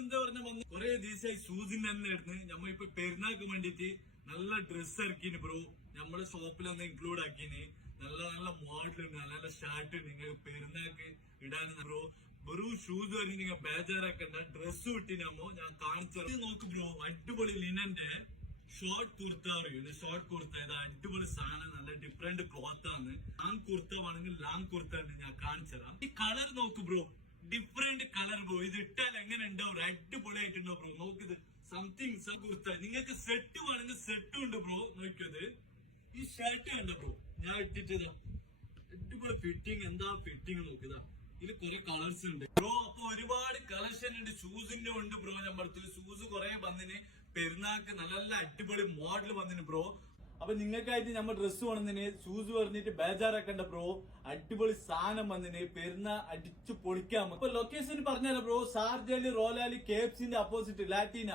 എന്താ പറഞ്ഞ വന്ന് കൊറേ ദിവസമായി ഷൂസിന്റെ തന്നെ എടുത്ത് നമ്മ ഇപ്പൊ പെരുന്നാൾക്ക് വേണ്ടിട്ട് നല്ല ഡ്രസ്സ് ഇറക്കിന് ബ്രോ. നമ്മളെ ഷോപ്പിലൊന്ന് ഇൻക്ലൂഡ് ആക്കിന്. നല്ല നല്ല മോഡലുണ്ട്, നല്ല നല്ല ഷർട്ട് നിങ്ങൾ പെരുന്നാൾക്ക് ഇടാൻ ബ്രോ. വെറും ഷൂസ് വരെ നിങ്ങൾ ബേജാറാക്കണ്ട. ഡ്രസ്സ് കിട്ടിനാമോ ഞാൻ കാണിച്ചത് നോക്ക് ബ്രോ. അടിപൊളി ലിനന്റെ ഷോർട്ട് കുർത്ത അറിയുന്നത്. ഷോർട്ട് കുർത്ത ഇത് അടിപൊളി സാധനം, നല്ല ഡിഫറെന്റ് ക്ലോത്ത് ആണ്. ലാങ് കുർത്ത വേണമെങ്കിൽ ലാങ് കുർത്ത ഉണ്ട്, ഞാൻ കാണിച്ചതാ. ഈ കളർ നോക്ക് ബ്രോ, ഡിഫറെന്റ് കളർ ബ്രോ. ഇത് ഇട്ടാൽ എങ്ങനെ ഉണ്ടാവും? അടിപൊളിയായിട്ടുണ്ടോ ബ്രോ? നോക്കിത് സംതിങ് കുർത്ത. നിങ്ങൾക്ക് സെറ്റ് വേണമെങ്കിൽ സെറ്റും ഉണ്ട് ബ്രോ. നോക്കിയത് ഈ ഷർട്ട് കണ്ട ബ്രോ, ഞാൻ ഇട്ടിട്ടതാ. അടിപൊളി ഫിറ്റിംഗ്. എന്താ ഫിറ്റിംഗ് നോക്കിയതാ. ഇതിൽ കുറെ കളേഴ്സ് ഉണ്ട് ബ്രോ. അപ്പൊ ഒരുപാട് കളക്ഷൻ ഉണ്ട്. ഷൂസിന്റെ ഉണ്ട് ബ്രോ. നമ്മുടെ ഷൂസ് കുറെ വന്നിന് പെരുന്നാൾക്ക്. നല്ല നല്ല അടിപൊളി മോഡൽ വന്നിന് ബ്രോ. അപ്പൊ നിങ്ങൾക്കായിട്ട് നമ്മൾ ഡ്രസ്സ് വന്നതിന് ഷൂസ് പറഞ്ഞിട്ട് ബേജാറാക്കണ്ട ബ്രോ. അടിപൊളി സാധനം വന്നിന്. പെരുന്നാൾ അടിച്ചു പൊളിക്കാം. അപ്പൊ ലൊക്കേഷൻ പറഞ്ഞാലോ ബ്രോ, ഷാർജയില് റോലാലി KFCന്റെ അപ്പോസിറ്റ് ലാറ്റീന.